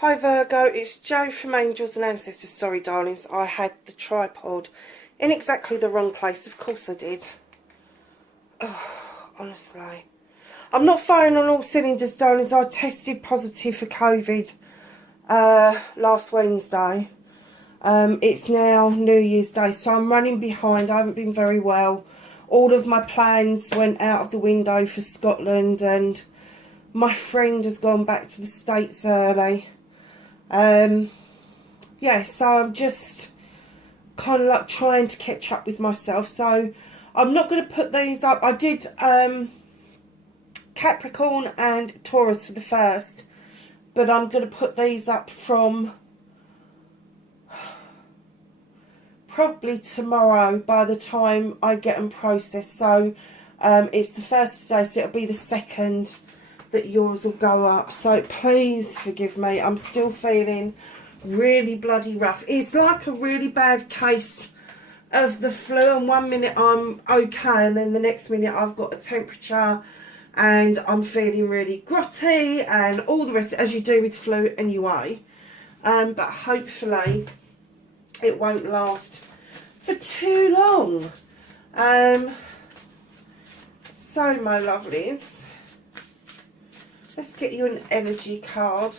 Hi Virgo, it's Jo from Angels and Ancestors. Sorry darlings, I had the tripod in exactly the wrong place. Of course I did. Oh, honestly. I'm not firing on all cylinders, darlings. I tested positive for COVID last Wednesday. It's now New Year's Day, so I'm running behind. I haven't been very well. All of my plans went out of the window for Scotland, and my friend has gone back to the States early. Yeah, so I'm just kind of like trying to catch up with myself. So I'm not going to put these up. I did Capricorn and Taurus for the first, but I'm going to put these up from probably tomorrow by the time I get them processed. So it's the first today, so it'll be the second that yours will go up. So please forgive me. I'm still feeling really bloody rough. It's like a really bad case of the flu, and 1 minute I'm okay and then the next minute I've got a temperature and I'm feeling really grotty and all the rest, as you do with flu anyway. But hopefully it won't last for too long. So my lovelies, let's get you an energy card.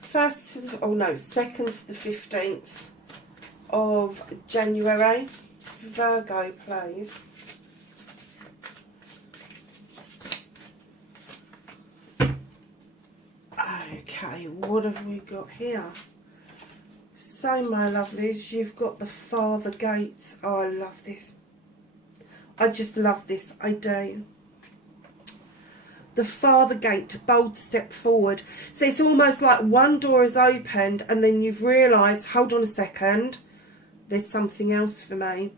First to the, oh no, second to the 15th of January. Virgo, please. Okay, what have we got here? So my lovelies, you've got the Father Gate. Oh, I love this. I just love this, I do. The Father Gate, bold step forward. So it's almost like one door is opened and then you've realised, hold on a second, there's something else for me.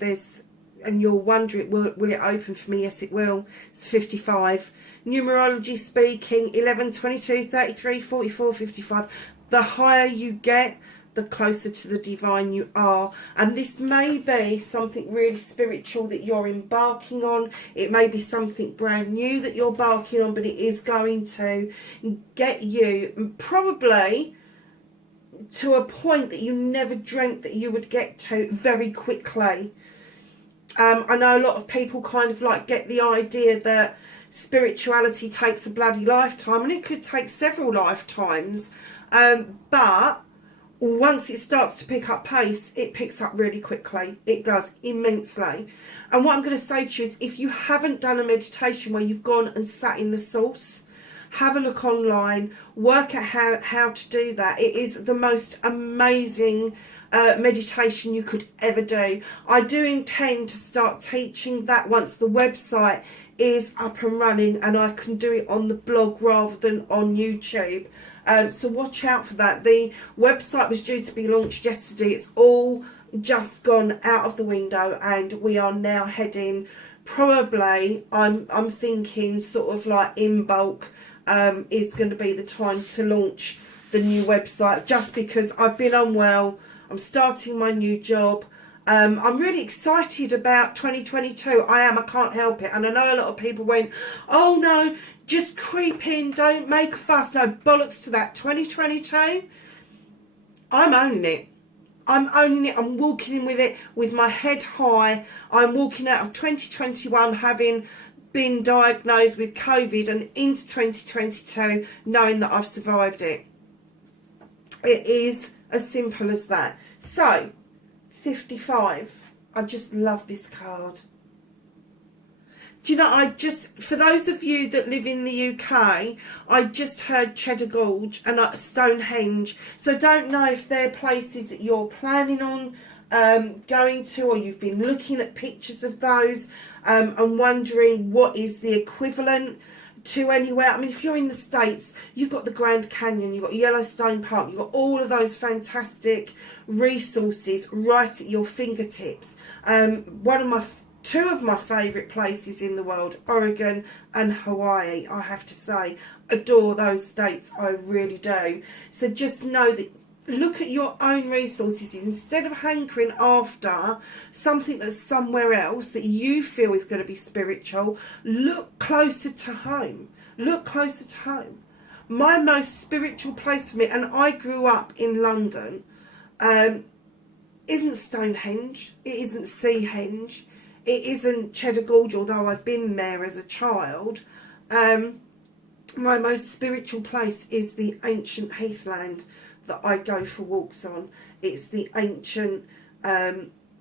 And you're wondering, will it open for me? Yes, it will. It's 55. Numerology speaking, 11, 22, 33, 44, 55. The higher you get, the closer to the divine you are. And this may be something really spiritual that you're embarking on. It may be something brand new that you're embarking on, but it is going to get you probably to a point that you never dreamt that you would get to very quickly. I know a lot of people kind of like get the idea that spirituality takes a bloody lifetime, and it could take several lifetimes, but once it starts to pick up pace, it picks up really quickly. It does, immensely. And what I'm going to say to you is, if you haven't done a meditation where you've gone and sat in the source, have a look online, work out how to do that. It is the most amazing meditation you could ever do. I do intend to start teaching that once the website is up and running and I can do it on the blog rather than on YouTube. So watch out for that. The website was due to be launched yesterday. It's all just gone out of the window and we are now heading, probably, I'm thinking sort of like in bulk, is going to be the time to launch the new website, just because I've been unwell. I'm starting my new job. I'm really excited about 2022. I can't help it. And I know a lot of people went, oh no, just creep in, don't make a fuss. No, bollocks to that. 2022, I'm owning it. I'm owning it. I'm walking in with it with my head high. I'm walking out of 2021 having been diagnosed with COVID and into 2022 knowing that I've survived it. It is as simple as that. So 55, I just love this card. Do you know, for those of you that live in the UK, I just heard Cheddar Gorge and Stonehenge. So don't know if they're places that you're planning on going to, or you've been looking at pictures of those and wondering what is the equivalent to anywhere. I mean, if you're in the States, you've got the Grand Canyon, you've got Yellowstone Park, you've got all of those fantastic resources right at your fingertips. Two of my favourite places in the world, Oregon and Hawaii, I have to say. Adore those states, I really do. So just know that, look at your own resources. Instead of hankering after something that's somewhere else that you feel is going to be spiritual, look closer to home. Look closer to home. My most spiritual place for me, and I grew up in London, isn't Stonehenge, it isn't Seahenge, it isn't Cheddar Gorge, although I've been there as a child. My most spiritual place is the ancient heathland that I go for walks on. It's the ancient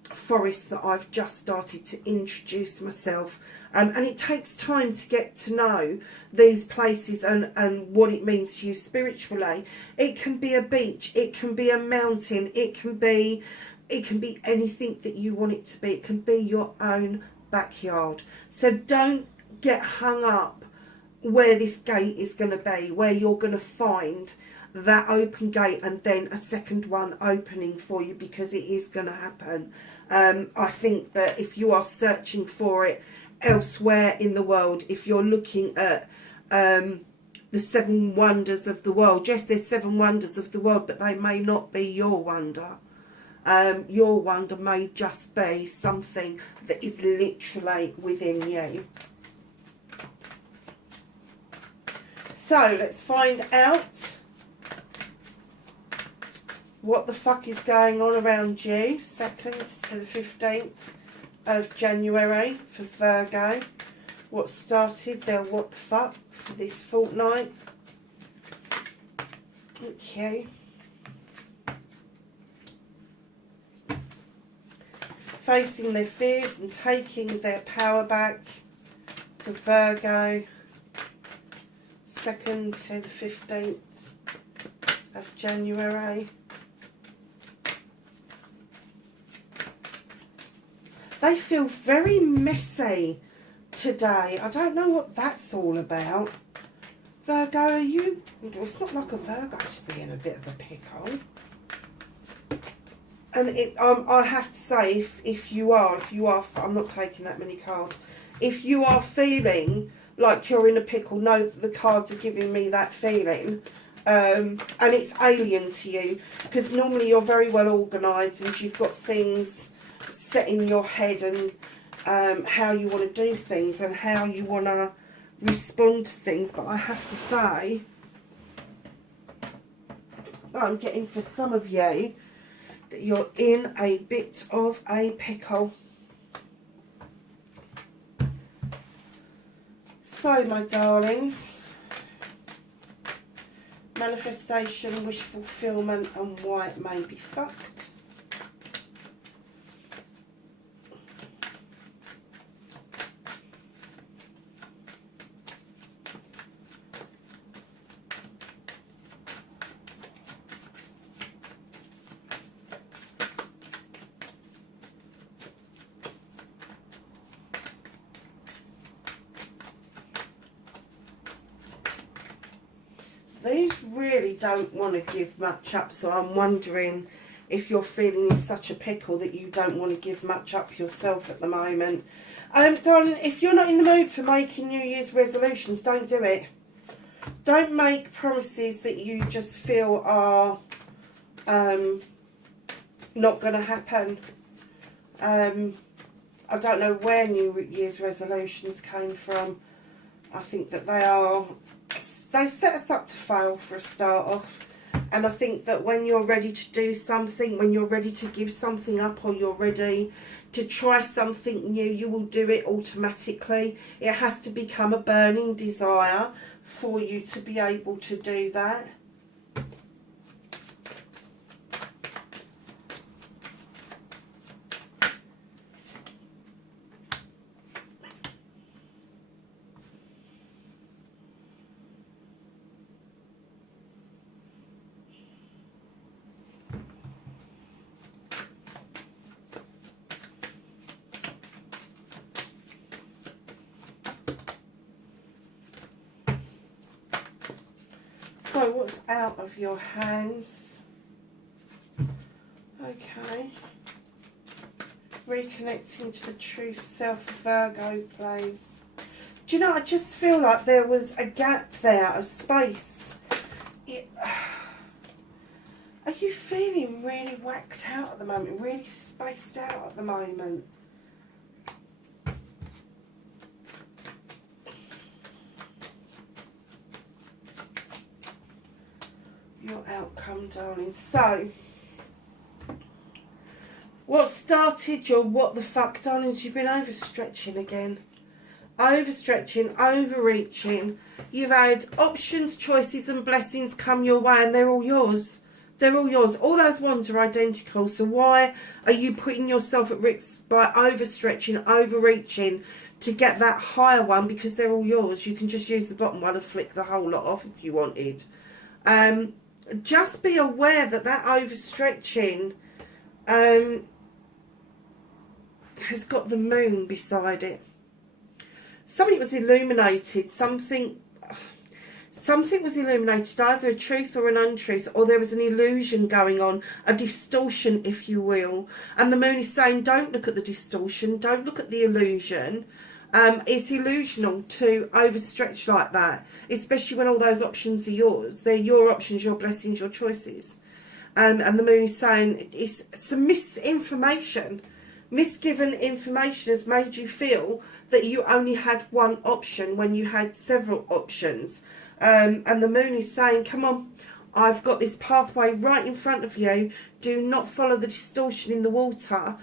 forest that I've just started to introduce myself. And it takes time to get to know these places and what it means to you spiritually. It can be a beach, it can be a mountain, it can be anything that you want it to be. It can be your own backyard. So don't get hung up where this gate is going to be, where you're going to find that open gate and then a second one opening for you, because it is going to happen. I think that if you are searching for it elsewhere in the world, if you're looking at the 7 wonders of the world, yes, there's 7 wonders of the world, but they may not be your wonder. Your wonder may just be something that is literally within you. So let's find out what the fuck is going on around you, 2nd to the 15th of January for Virgo. What started their what the fuck for this fortnight. Okay. Facing their fears and taking their power back for Virgo, 2nd to the 15th of January. They feel very messy today. I don't know what that's all about. Virgo, are you... It's not like a Virgo to be in a bit of a pickle. And I have to say, if you are, I'm not taking that many cards. If you are feeling like you're in a pickle, know that the cards are giving me that feeling. And it's alien to you, because normally you're very well organised and you've got things set in your head and how you want to do things and how you want to respond to things. But I have to say, I'm getting for some of you that you're in a bit of a pickle. So, my darlings, manifestation, wish fulfillment, and why it may be fucked. These really don't want to give much up, so I'm wondering if you're feeling in such a pickle that you don't want to give much up yourself at the moment. Darling, if you're not in the mood for making New Year's resolutions, don't do it. Don't make promises that you just feel are not going to happen. I don't know where New Year's resolutions came from. I think that they set us up to fail for a start off. And I think that when you're ready to do something, when you're ready to give something up, or you're ready to try something new, you will do it automatically. It has to become a burning desire for you to be able to do that. So what's out of your hands? Okay. Reconnecting to the true self, Virgo plays. Do you know, I just feel like there was a gap there, a space. Are you feeling really whacked out at the moment? Really spaced out at the moment? your outcome, darling. So, what started your what the fuck, darlings? You've been overstretching again. Overstretching, overreaching. You've had options, choices and blessings come your way and they're all yours. They're all yours. All those ones are identical. So why are you putting yourself at risk by overstretching, overreaching to get that higher one? Because they're all yours. You can just use the bottom one and flick the whole lot off if you wanted. Just be aware that that overstretching has got the moon beside it. Something was illuminated, something was illuminated, either a truth or an untruth, or there was an illusion going on, a distortion, if you will. And the moon is saying, don't look at the distortion, don't look at the illusion. It's illusional to overstretch like that, especially when all those options are yours. They're your options, your blessings, your choices. And the moon is saying it's some misinformation. Misgiven information has made you feel that you only had one option when you had several options. And the moon is saying, come on, I've got this pathway right in front of you. Do not follow the distortion in the water.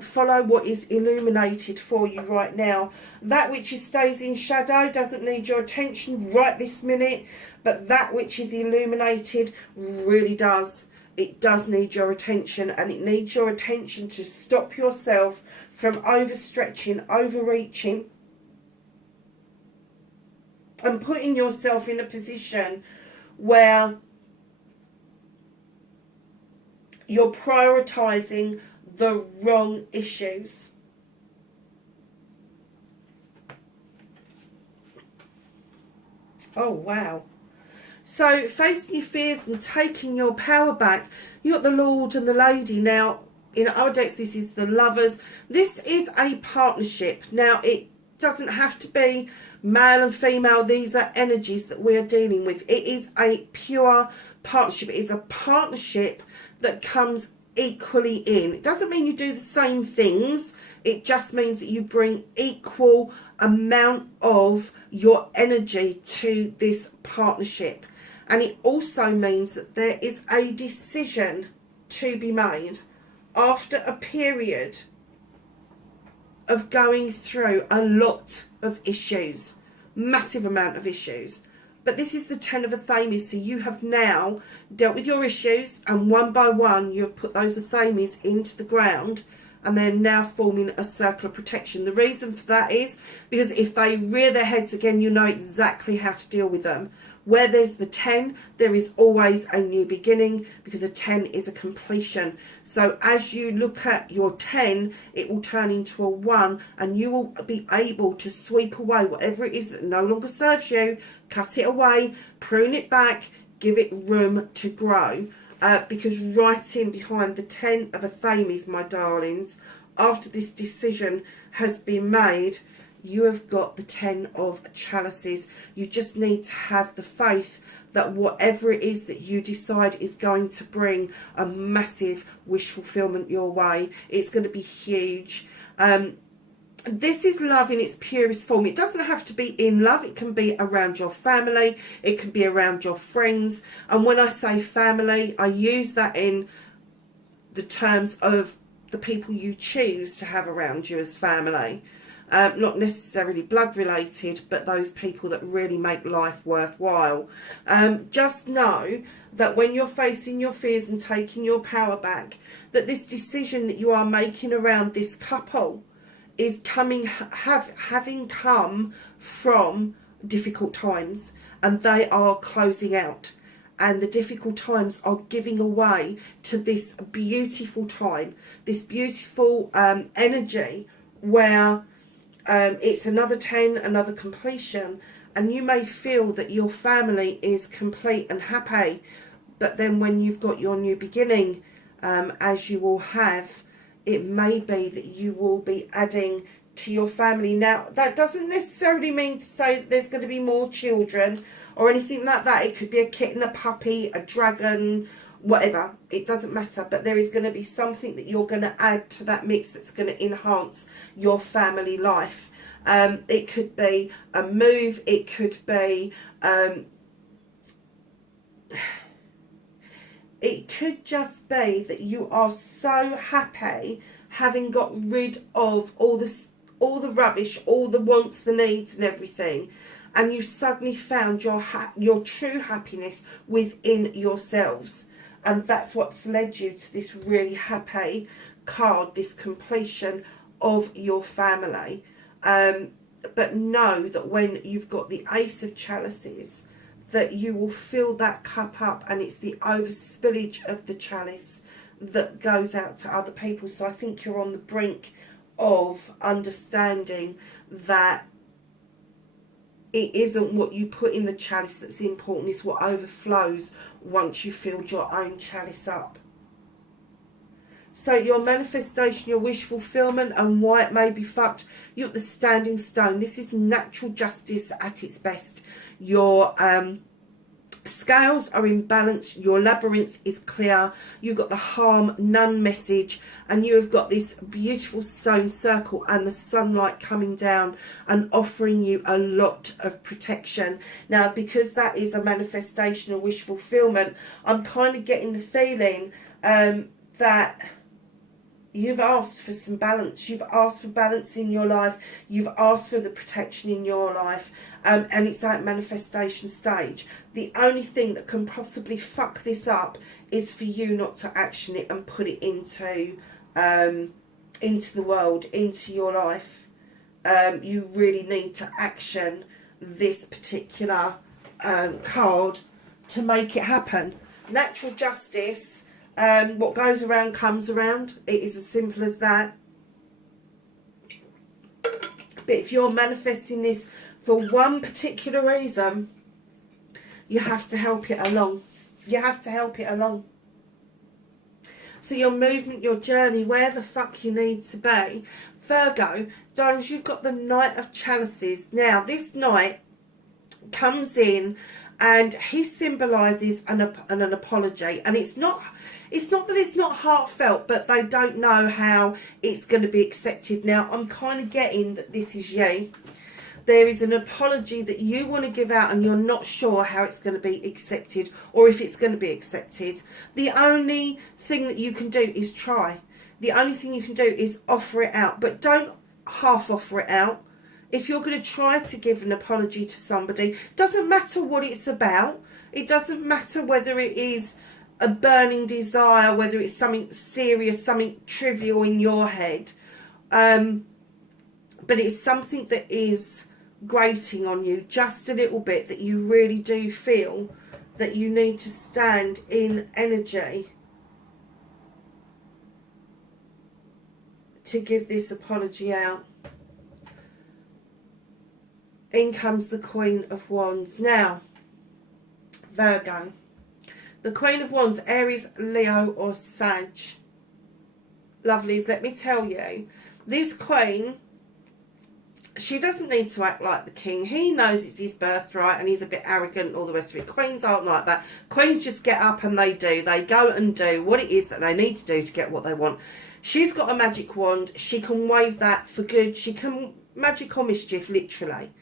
Follow what is illuminated for you right now. That which stays in shadow doesn't need your attention right this minute, but that which is illuminated really does. It does need your attention, and it needs your attention to stop yourself from overstretching, overreaching, and putting yourself in a position where you're prioritising the wrong issues. Oh, wow. So, facing your fears and taking your power back, you got the Lord and the Lady. Now, in our decks, this is the Lovers. This is a partnership. Now, it doesn't have to be male and female. These are energies that we are dealing with. It is a pure partnership. It is a partnership that comes equally in. It doesn't mean you do the same things. It just means that you bring equal amount of your energy to this partnership. And it also means that there is a decision to be made after a period of going through a lot of issues, massive amount of issues. But this is the 10 of Athames, so you have now dealt with your issues, and one by one you have put those Athames into the ground, and they're now forming a circle of protection. The reason for that is because if they rear their heads again, you know exactly how to deal with them. Where there's the 10, there is always a new beginning, because a 10 is a completion. So as you look at your 10, it will turn into a 1, and you will be able to sweep away whatever it is that no longer serves you, cut it away, prune it back, give it room to grow. Because right in behind the 10 of Athames, my darlings, after this decision has been made, you have got the 10 of Chalices. You just need to have the faith that whatever it is that you decide is going to bring a massive wish fulfillment your way. It's going to be huge. This is love in its purest form. It doesn't have to be in love. It can be around your family. It can be around your friends. And when I say family, I use that in the terms of the people you choose to have around you as family. Not necessarily blood related, but those people that really make life worthwhile. Just know that when you're facing your fears and taking your power back, that this decision that you are making around this couple is having come from difficult times, and they are closing out, and the difficult times are giving away to this beautiful time, this beautiful energy where it's another 10, another completion, and you may feel that your family is complete and happy, but then when you've got your new beginning, as you will have, it may be that you will be adding to your family. Now, that doesn't necessarily mean to say that there's going to be more children or anything like that. It could be a kitten, a puppy, a dragon, whatever. It doesn't matter. But there is going to be something that you're going to add to that mix that's going to enhance your family life. It could be a move. It could be It could just be that you are so happy having got rid of all the rubbish, all the wants, the needs and everything, and you've suddenly found your true happiness within yourselves. And that's what's led you to this really happy card, this completion of your family. But know that when you've got the Ace of Chalices, that you will fill that cup up, and it's the overspillage of the chalice that goes out to other people. So I think you're on the brink of understanding that it isn't what you put in the chalice that's important, it's what overflows once you filled your own chalice up. So your manifestation, your wish fulfillment, and why it may be fucked, you're the standing stone. This is natural justice at its best. Your scales are in balance, your labyrinth is clear, you've got the harm none message, and you have got this beautiful stone circle and the sunlight coming down and offering you a lot of protection. Now, because that is a manifestation of wish fulfillment, I'm kind of getting the feeling that you've asked for some balance. You've asked for balance in your life. You've asked for the protection in your life. And it's at manifestation stage. The only thing that can possibly fuck this up is for you not to action it and put it into the world, into your life. You really need to action this particular card to make it happen. Natural justice. What goes around comes around. It is as simple as that. But if you're manifesting this for one particular reason, you have to help it along. You have to help it along. So your movement, your journey, where the fuck you need to be. Virgo, darlings, you've got the Knight of Chalices. Now, this Knight comes in and he symbolises an apology. And it's not that it's not heartfelt, but they don't know how it's going to be accepted. Now, I'm kind of getting that this is you. There is an apology that you want to give out and you're not sure how it's going to be accepted or if it's going to be accepted. The only thing that you can do is try. The only thing you can do is offer it out, but don't half offer it out. If you're going to try to give an apology to somebody, doesn't matter what it's about. It doesn't matter whether it is a burning desire, whether it's something serious, something trivial in your head. But it's something that is grating on you just a little bit, that you really do feel that you need to stand in energy to give this apology out. In comes the Queen of Wands. Now, Virgo, the Queen of Wands, Aries, Leo or Sag. Lovelies, let me tell you, this Queen, she doesn't need to act like the king. He knows it's his birthright and he's a bit arrogant and all the rest of it. Queens aren't like that. Queens just get up and they do. They go and do what it is that they need to do to get what they want. She's got a magic wand. She can wave that for good. She can magic or mischief, literally.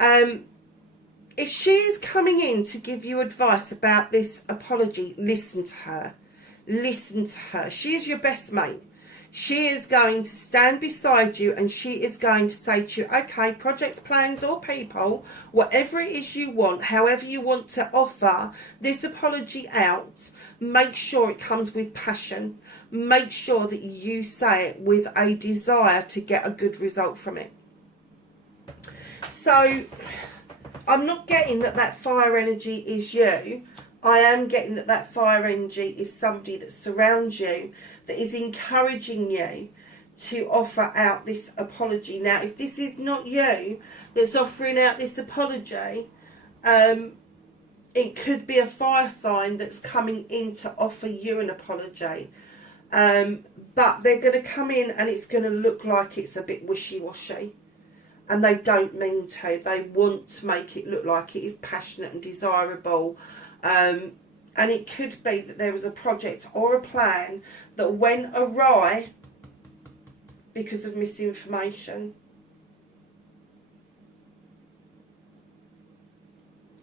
If she is coming in to give you advice about this apology, listen to her. Listen to her. She is your best mate. She is going to stand beside you and she is going to say to you, okay, projects, plans or people, whatever it is you want, however you want to offer this apology out, make sure it comes with passion. Make sure that you say it with a desire to get a good result from it. So, I'm not getting that fire energy is you. I am getting that fire energy is somebody that surrounds you, that is encouraging you to offer out this apology. Now, if this is not you that's offering out this apology, it could be a fire sign that's coming in to offer you an apology. But they're going to come in and it's going to look like it's a bit wishy-washy. And they don't mean to. They want to make it look like it is passionate and desirable. And it could be that there was a project or a plan that went awry because of misinformation.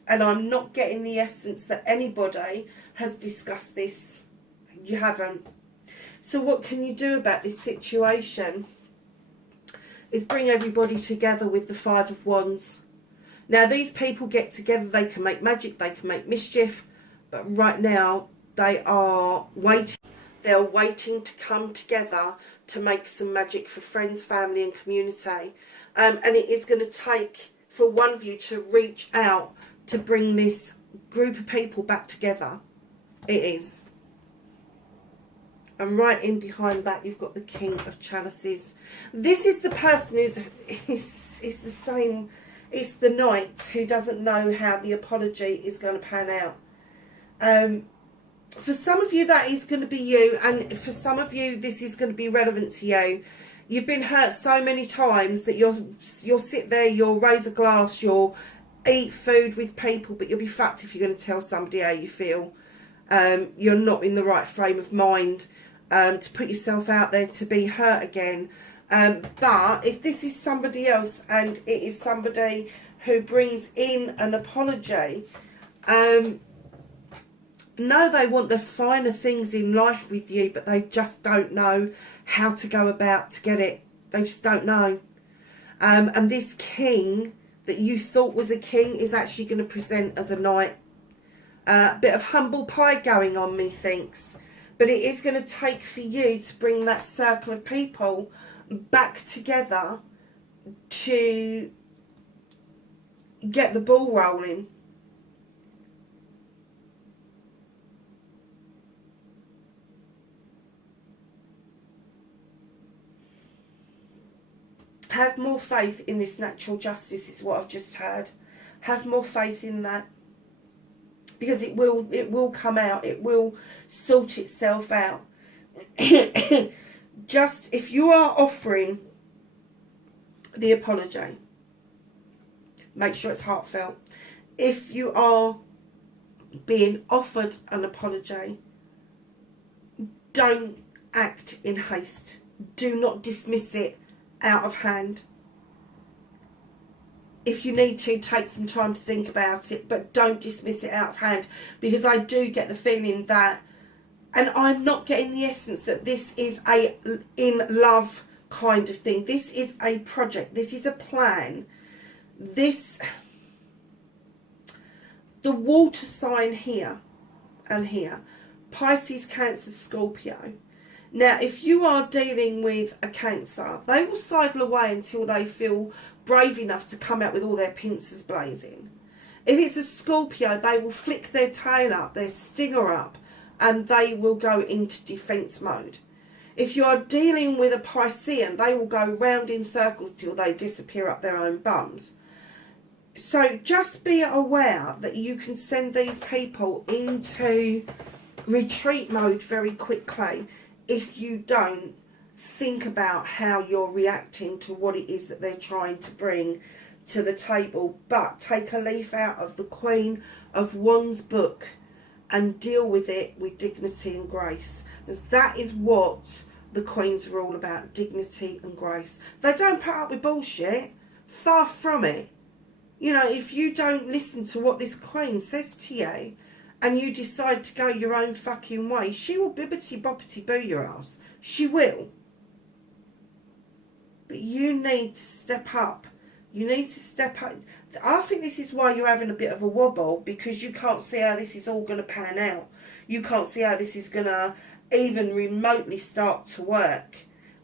And I'm not getting the essence that anybody has discussed this. You haven't. So what can you do about this situation? Is bring everybody together with the Five of Wands. Now these people get together, they can make magic, they can make mischief, but right now they are waiting. They're waiting to come together to make some magic for friends, family and community. And it is going to take for one of you to reach out to bring this group of people back together. It is. And right in behind that, you've got the King of Chalices. This is the person who's is the same. It's the Knight who doesn't know how the apology is going to pan out. For some of you, that is going to be you. And for some of you, this is going to be relevant to you. You've been hurt so many times that you'll sit there, you'll raise a glass, you'll eat food with people, but you'll be fucked if you're going to tell somebody how you feel. You're not in the right frame of mind to put yourself out there to be hurt again. But if this is somebody else and it is somebody who brings in an apology, no, they want the finer things in life with you, but they just don't know how to go about to get it. They just don't know. And this king that you thought was a king is actually going to present as a knight. A bit of humble pie going on, methinks. But it is going to take for you to bring that circle of people back together to get the ball rolling. Have more faith in this natural justice is what I've just heard. Have more faith in that. Because it will come out. It will sort itself out. Just if you are offering the apology, make sure it's heartfelt. If you are being offered an apology, don't act in haste. Do not dismiss it out of hand. If you need to, take some time to think about it, but don't dismiss it out of hand, because I do get the feeling that, and I'm not getting the essence that this is a in love kind of thing. This is a project. This is a plan. The water sign here and here, Pisces, Cancer, Scorpio. Now, if you are dealing with a Cancer, they will sidle away until they feel brave enough to come out with all their pincers blazing. If it's a Scorpio, they will flick their tail up, their stinger up, and they will go into defence mode. If you are dealing with a Piscean, they will go round in circles till they disappear up their own bums. So just be aware that you can send these people into retreat mode very quickly if you don't think about how you're reacting to what it is that they're trying to bring to the table. But take a leaf out of the Queen of Wands book and deal with it with dignity and grace, because that is what the Queens are all about, dignity and grace. They don't put up with bullshit, far from it. You know, if you don't listen to what this Queen says to you and you decide to go your own fucking way, she will bibbity boppity boo your ass. She will. But you need to step up. You need to step up. I think this is why you're having a bit of a wobble, because you can't see how this is all going to pan out. You can't see how this is going to even remotely start to work.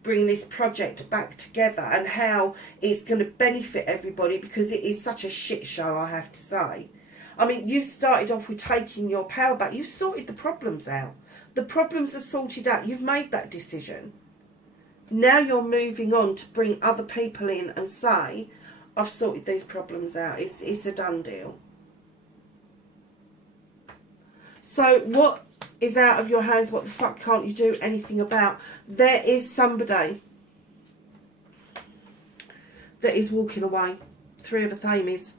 Bring this project back together and how it's going to benefit everybody, because it is such a shit show, I have to say. I mean, you started off with taking your power back. You've sorted the problems out. The problems are sorted out. You've made that decision. Now you're moving on to bring other people in and say, I've sorted these problems out. It's a done deal. So what is out of your hands? What the fuck can't you do anything about? There is somebody that is walking away. Three of Athames.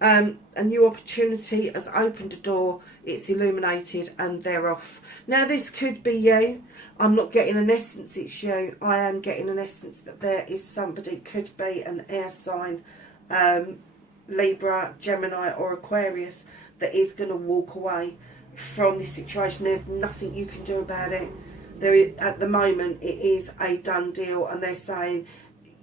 A new opportunity has opened a door, it's illuminated, and they're off. Now this could be you. I'm not getting an essence it's you. I am getting an essence that there is somebody, could be an air sign, Libra, Gemini or Aquarius that is going to walk away from this situation. There's nothing you can do about it. At the moment, it is a done deal, and they're saying,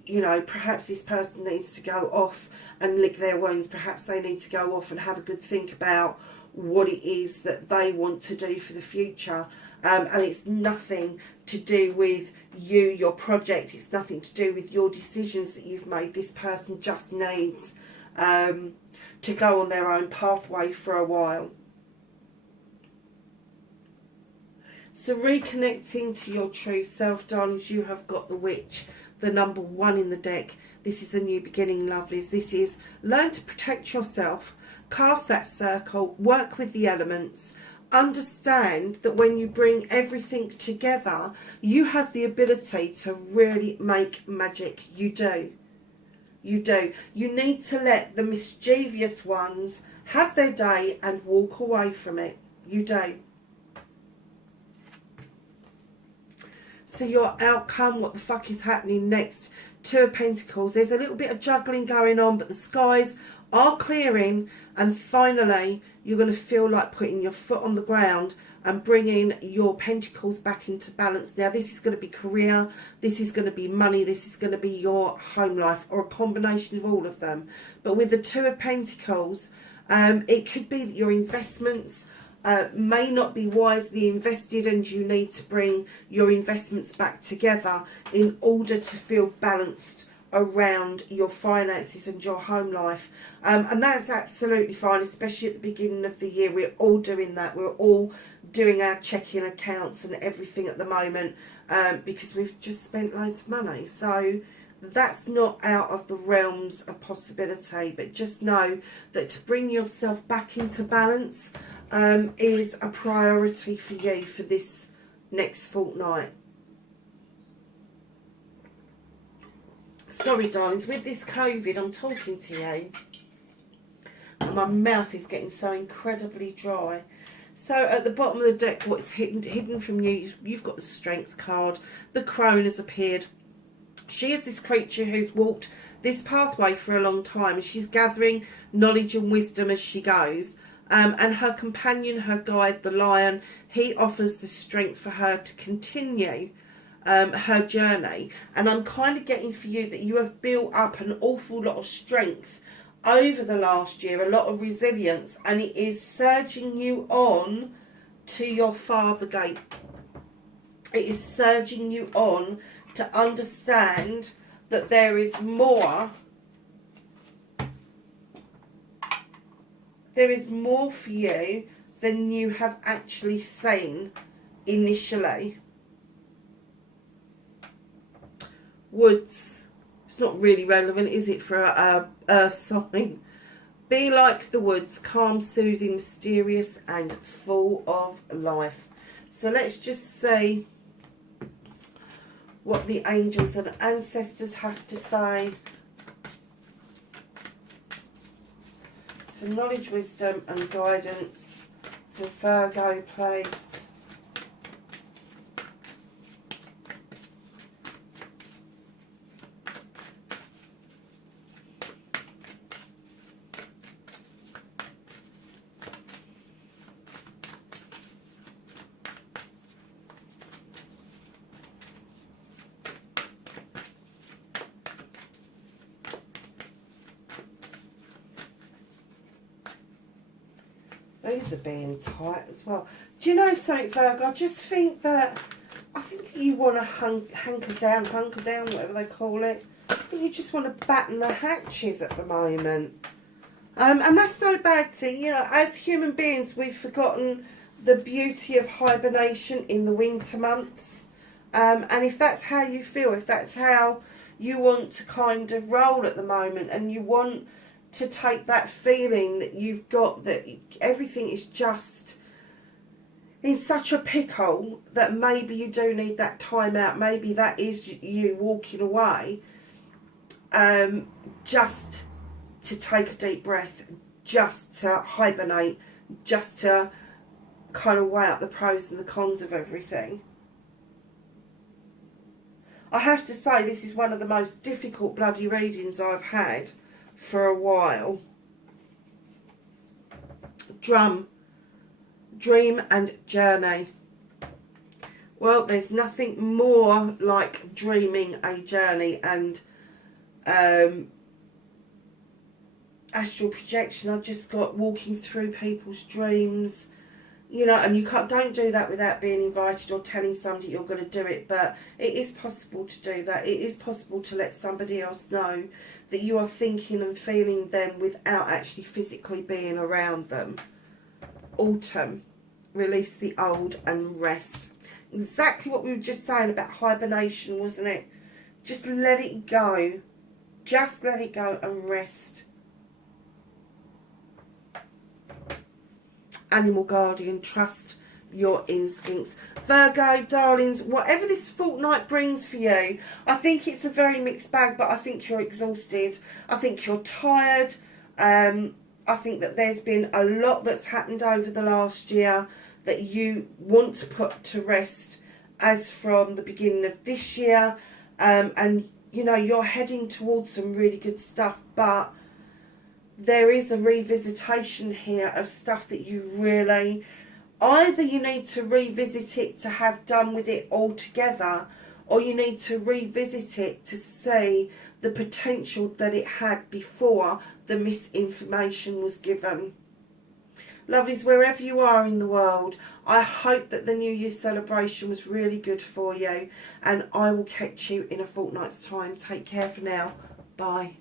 you know, perhaps this person needs to go off and lick their wounds. Perhaps they need to go off and have a good think about what it is that they want to do for the future. And it's nothing to do with you, your project. It's nothing to do with your decisions that you've made. This person just needs to go on their own pathway for a while. So reconnecting to your true self, darlings, you have got the Witch, the number 1 in the deck. This is a new beginning, lovelies. This is learn to protect yourself, cast that circle, work with the elements. Understand that when you bring everything together, you have the ability to really make magic. You do. You do. You need to let the mischievous ones have their day and walk away from it. You do. So your outcome, what the fuck is happening next? 2 of Pentacles. There's a little bit of juggling going on, but the skies are clearing, and finally you're going to feel like putting your foot on the ground and bringing your pentacles back into balance. Now this is going to be career, this is going to be money, this is going to be your home life, or a combination of all of them. But with the 2 of Pentacles, it could be that your investments may not be wisely invested, and you need to bring your investments back together in order to feel balanced around your finances and your home life. And that's absolutely fine, especially at the beginning of the year. We're all doing that. We're all doing our checking accounts and everything at the moment, because we've just spent loads of money. So that's not out of the realms of possibility, but just know that to bring yourself back into balance is a priority for you for this next fortnight. Sorry, darlings, with this COVID, I'm talking to you and my mouth is getting so incredibly dry. So at the bottom of the deck, what's hidden from you, you've got the Strength card. The Crone has appeared. She is this creature who's walked this pathway for a long time, and she's gathering knowledge and wisdom as she goes. And her companion, her guide, the Lion, he offers the strength for her to continue her journey. And I'm kind of getting for you that you have built up an awful lot of strength over the last year, a lot of resilience, and it is surging you on to your Father gate. It is surging you on to understand that there is more. There is more for you than you have actually seen initially. Woods. It's not really relevant, is it, for a earth sign? Be like the woods, calm, soothing, mysterious, and full of life. So let's just see what the angels and ancestors have to say. So knowledge, wisdom, and guidance for Virgo, please. These are being tight as well. Do you know something, Virgo? I just think that, I think you want to hunker down, whatever they call it. I think you just want to batten the hatches at the moment. And that's no bad thing. You know, as human beings, we've forgotten the beauty of hibernation in the winter months. And if that's how you feel, if that's how you want to kind of roll at the moment, and you want to take that feeling that you've got, that everything is just in such a pickle, that maybe you do need that time out. Maybe that is you walking away, just to take a deep breath, just to hibernate, just to kind of weigh up the pros and the cons of everything. I have to say, this is one of the most difficult bloody readings I've had for a while. Dream and journey. Well, there's nothing more like dreaming a journey and astral projection. I just got walking through people's dreams, you know, and you don't do that without being invited or telling somebody you're going to do it, but it is possible to do that. It is possible to let somebody else know that you are thinking and feeling them without actually physically being around them. Autumn, release the old and rest. Exactly what we were just saying about hibernation, wasn't it? Just let it go. Just let it go and rest. Animal guardian, trust your instincts. Virgo, darlings, whatever this fortnight brings for you, I think it's a very mixed bag, but I think you're exhausted. I think you're tired. I think that there's been a lot that's happened over the last year that you want to put to rest as from the beginning of this year. And, you know, you're heading towards some really good stuff, but there is a revisitation here of stuff that you really... Either you need to revisit it to have done with it altogether, or you need to revisit it to see the potential that it had before the misinformation was given. Lovelies, wherever you are in the world, I hope that the New Year's celebration was really good for you, and I will catch you in a fortnight's time. Take care for now. Bye.